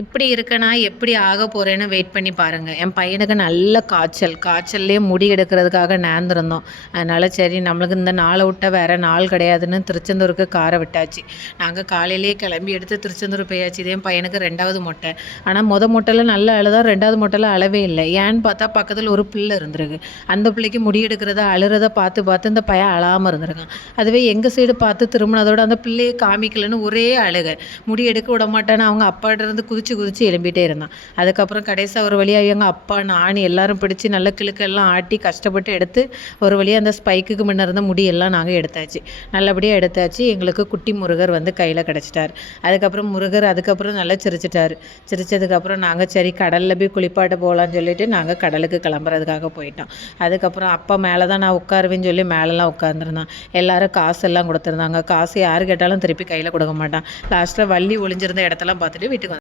இப்படி இருக்கனா எப்படி ஆக போறேன்னு வெயிட் பண்ணி பாருங்க. என் பையனுக்கு நல்ல காய்ச்சல். காய்ச்சல்லயே முடி எடுக்கிறதுக்காக நேர்ந்திருந்தோம். அதனால சரி நம்மளுக்கு இந்த நாள விட்டா வேற நாள் கிடையாதுன்னு திருச்செந்தூருக்கு கார விட்டாச்சு. நாங்க காலையிலேயே கிளம்பி எடுத்து திருச்செந்தூர் போயாச்சு. இது என் பையனுக்கு 2வது மொட்டை. ஆனா மொட்டையில நல்ல அழுதான். 2வது மொட்டையில அழவே இல்ல. ஏன்னு பார்த்தா பக்கத்துல ஒரு பிள்ளை இருந்திருக்கு. அந்த பிள்ளைக்கு முடி எடுக்கிறத அழுறத பார்த்து பார்த்து இந்த பையன் அழாம இருந்திருக்கான். அதுவே எங்க சைடு பார்த்து திரும்பினதோட அந்த பிள்ளைய காமிக்கலன்னு ஒரே அழுக. முடி எடுக்க விட மாட்டேன்னு அவங்க அப்பாட்ட இருந்து குதிச்சு குதிச்சு எழும்பிட்டே இருந்தான். அதுக்கப்புறம் கடைசியா ஒரு வழியா எங்கள் அப்பா நான் எல்லாரும் பிடிச்சி நல்ல கிழுக்கெல்லாம் ஆட்டி கஷ்டப்பட்டு எடுத்து ஒரு வழியாக அந்த ஸ்பைக்குக்கு முன்ன இருந்த முடியெல்லாம் நாங்கள் எடுத்தாச்சு. நல்லபடியாக எடுத்தாச்சு. எங்களுக்கு குட்டி முருகர் வந்து கையில் கிடச்சிட்டார். அதுக்கப்புறம் முருகர் அதுக்கப்புறம் நல்லா சிரிச்சிட்டார். சிரிச்சதுக்கப்புறம் நாங்கள் சரி கடலில் போய் குளிப்பாட்ட போகலான்னு சொல்லிட்டு நாங்கள் கடலுக்கு கிளம்புறதுக்காக போயிட்டோம். அதுக்கப்புறம் அப்பா மேலே தான் நான் உட்காருவேன்னு சொல்லி மேலெலாம் உட்காந்துருந்தான். எல்லாரும் காசெல்லாம் கொடுத்துருந்தாங்க. காசு யார் கேட்டாலும் திருப்பி கையில் கொடுக்க மாட்டான். லாஸ்ட்டில் வள்ளி ஒளிஞ்சிருந்த இடத்தெல்லாம் பார்த்துட்டு வீட்டுக்கு